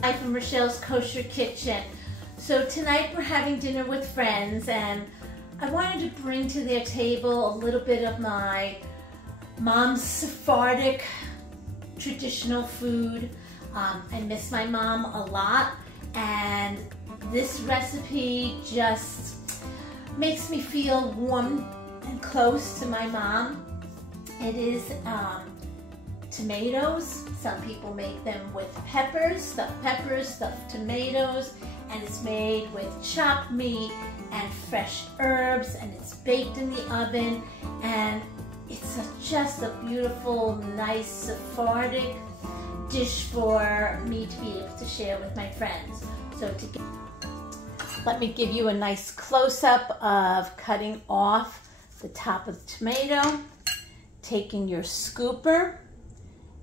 Hi from Rochelle's Kosher Kitchen. So tonight we're having dinner with friends, and I wanted to bring to their table a little bit of my mom's Sephardic traditional food. I miss my mom a lot, and this recipe just makes me feel warm and close to my mom. It is tomatoes. Some people make them with peppers, stuffed tomatoes, and it's made with chopped meat and fresh herbs, and it's baked in the oven, and it's just a beautiful, nice Sephardic dish for me to be able to share with my friends. So let me give you a nice close-up of cutting off the top of the tomato, taking your scooper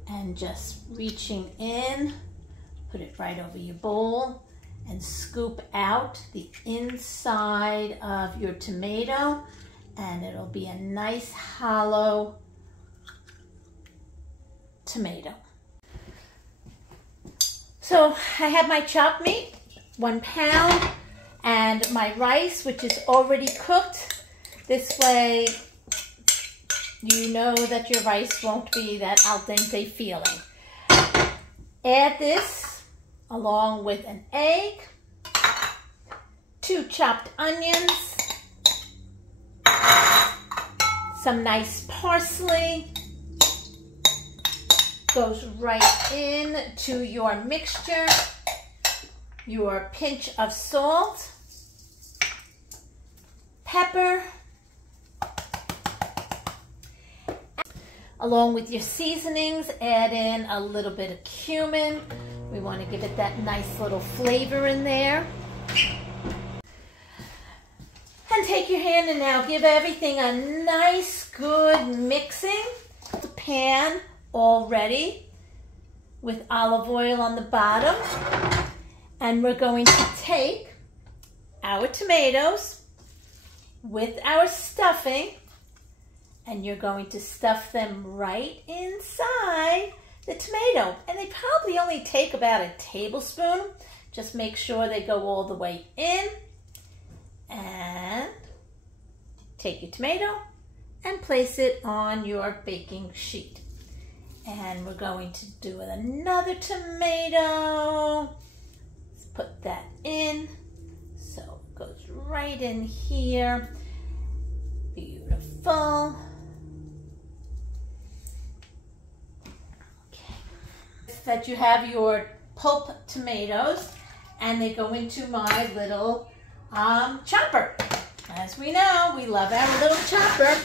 and just reaching in, put it right over your bowl, and scoop out the inside of your tomato, and it'll be a nice hollow tomato. So I have my chopped meat, 1 pound, and my rice, which is already cooked. This way you know that your rice won't be that al dente feeling. Add this along with an egg, 2 chopped onions, some nice parsley. Goes right in to your mixture, your pinch of salt, pepper, along with your seasonings. Add in a little bit of cumin. We want to give it that nice little flavor in there. And take your hand and now give everything a nice good mixing. The pan all ready with olive oil on the bottom, and we're going to take our tomatoes with our stuffing, and you're going to stuff them right inside the tomato, and they probably only take about a tablespoon. Just make sure they go all the way in, and take your tomato and place it on your baking sheet. And we're going to do another tomato. Let's put that in. So it goes right in here. Beautiful. Okay. That you have your pulp tomatoes, and they go into my little chopper. As we know, we love our little chopper.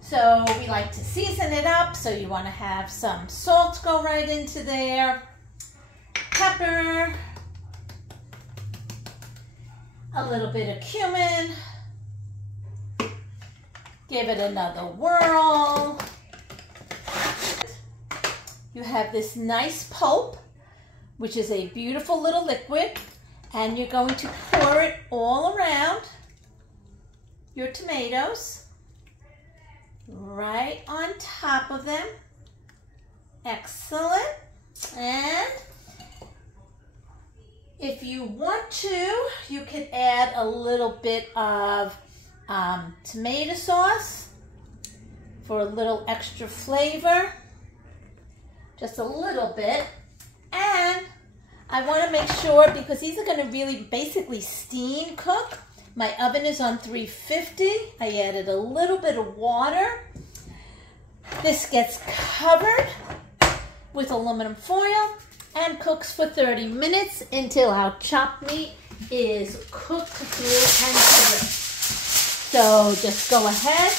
So we like to season it up, so you want to have some salt go right into there, pepper, a little bit of cumin, give it another whirl. You have this nice pulp, which is a beautiful little liquid, and you're going to pour it all around your tomatoes, right on top of them. Excellent. And if you want to, you could add a little bit of tomato sauce for a little extra flavor, just a little bit. And I want to make sure, because these are going to really basically steam cook. My oven is on 350. I added a little bit of water. This gets covered with aluminum foil and cooks for 30 minutes until our chopped meat is cooked through and through. So just go ahead,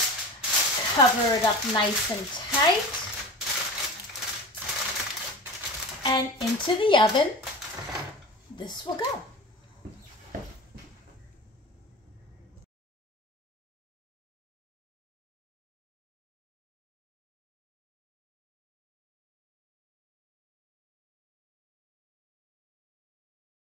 cover it up nice and tight, and into the oven this will go.